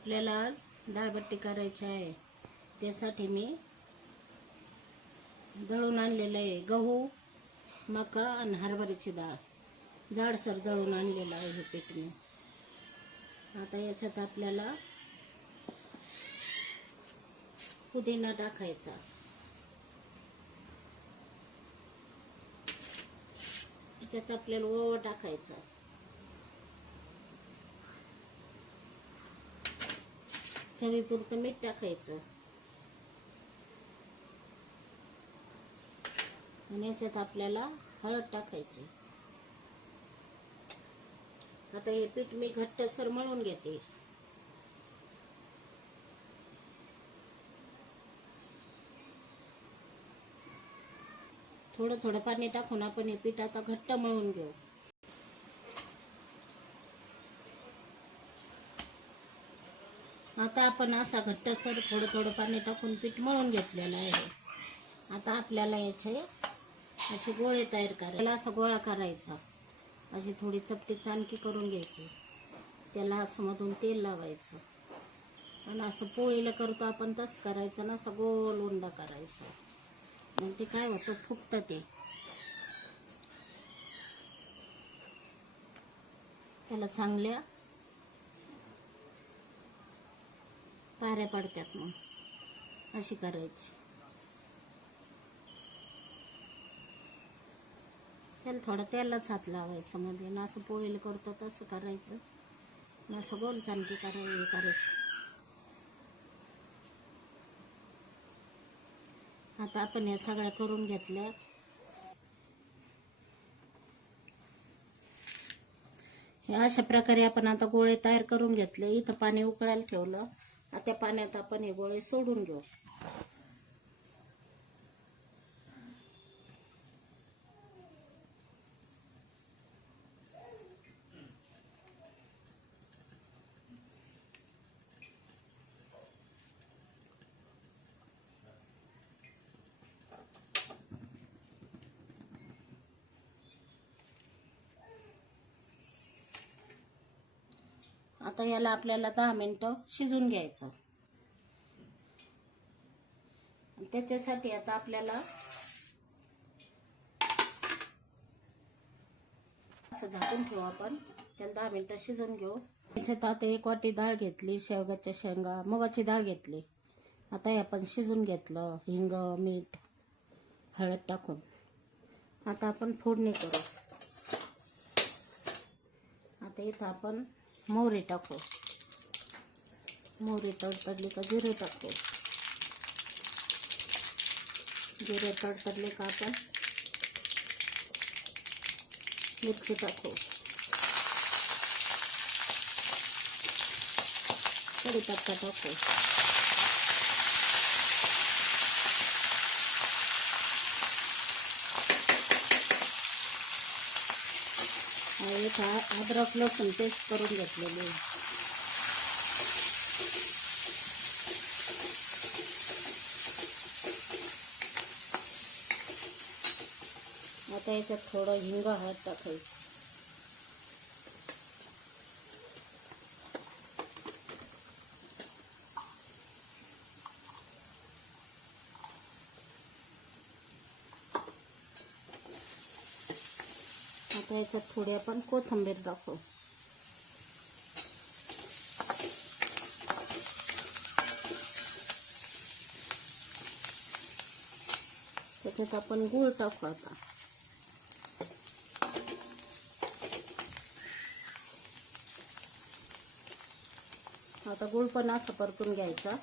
आपल्याला आज डाळबट्टी करायची आहे. त्यासाठी मी दळून आणलेलं आहे गहू, मका आणि हरभऱ्याची डाळ. जाडसर दळून आणलेलं आहे हे पीठ मी. आता याच्यात आपल्याला पुदिना टाकायचा, याच्यात आपल्याला ओवा टाकायचा, चवीपुरतं मीठ टाकायचं आणि याच्यात आपल्याला हळद टाकायची. आता हे पीठ मी घट्टसर मळून घेते. थोडं थोडं पाणी टाकून आपण हे पीठ आता घट्ट मळून घेऊ. आता आपण असा घट्टसर थोडं थोडं पाणी टाकून पीठ मळून घेतलेलं आहे. आता आपल्याला याचे असे गोळे तयार करायला, असा गोळा करायचा, अशी थोडी चपटी चाणकी करून घ्यायची, त्याला असं मधून तेल लावायचं आणि असं पोळीला करतो आपण तसं करायचं ना, असं गोल उंडा करायचा. मग ते काय होतं, फुगतं ते, त्याला चांगल्या पाऱ्या पडतात. मग अशी करायची. त्याला थोडं तेलाच हात लावायचं मध्ये ना, असं पोळीला करतो तसं करायचं ना, असं गोल चाणकी करायची. आता आपण या सगळ्या करून घेतल्या. हे अशा प्रकारे आपण आता गोळे तयार करून घेतले. इथं पाणी उकळायला ठेवलं. आता त्या पाण्यात आपण हे गोळे सोडून घेऊ. आता याला आपल्याला 10 मिनिटं शिजून घ्यायचं. त्याच्यासाठी आता आपल्याला असं झाकून ठेवू. आपण त्याला 10 मिनिटं शिजून घेऊ. त्याच्यात आता 1 वाटी डाळ घेतली, शेवग्याच्या शेंगा, मुगाची डाळ घेतली. आता हे आपण शिजून घेतलं, हिंग, मीठ, हळद टाकून. आता आपण फोडणी करू. आता इथं आपण मोहरी टाकू. मोहरी तडतडली का जिरे टाकू. जिरे तडतडले का आपण मिरची टाकू. कढीपत्ता टाकू. एक अद्रक लसूण पेस्ट करून घेतलेली. आता याच्यात थोडं हिंग, हळद टाकायचं. आता याच्यात थोडी आपण कोथिंबीर टाकू. त्याच्यात आपण गूळ टाकू. आता गूळ पण असं परतून घ्यायचा.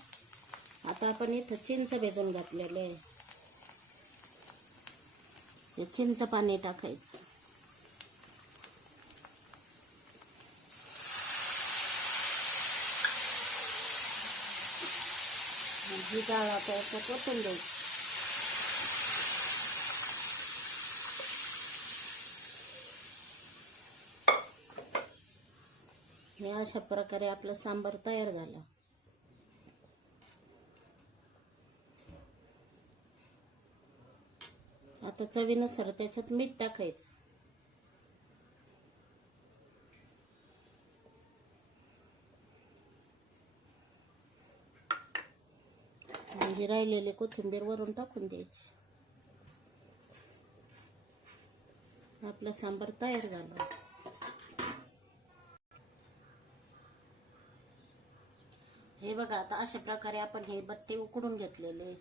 आता आपण इथं चिंच भिजवून घातलेले आहे, हे चिंच पाणी टाकायचं. ही डाळ आता याच्यात ओतून द्यायची. हे अशा प्रकारे आपलं सांबार तयार झालं. आता चवीनुसार त्याच्यात मीठ टाकायचं. ही राहिलेली कोथिंबीर वरून टाकून द्यायची. आपलं सांबार तयार झालं. हे बघा, आता अशा प्रकारे आपण हे बट्टे उकडून घेतलेले,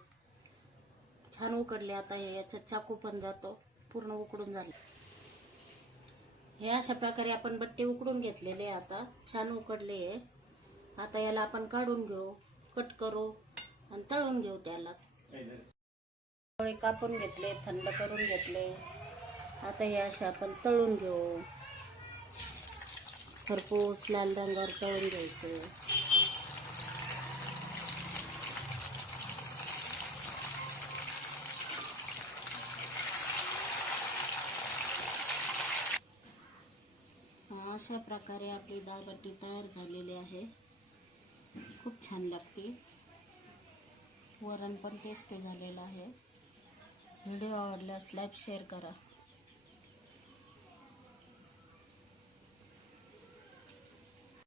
छान उकडले. आता हे याच्यात चाकू पण जातो, पूर्ण उकडून झाले. हे अशा प्रकारे आपण बट्टे उकडून घेतलेले, आता छान उकडले. आता याला आपण काढून घेऊ, कट करू आणि तळून घेऊ. त्याला गोळे कापून घेतले, थंड करून घेतले. आता हे असे आपण तळून घेऊ. खरपूस लाल रंगावर तळून घ्यायचे. अशा प्रकारे आपली दालबाटी तयार झालेली आहे. खूप छान लागते. वरण पण टेस्टी झालेलं आहे. व्हिडिओ आवडल्यास लाईक शेअर करा.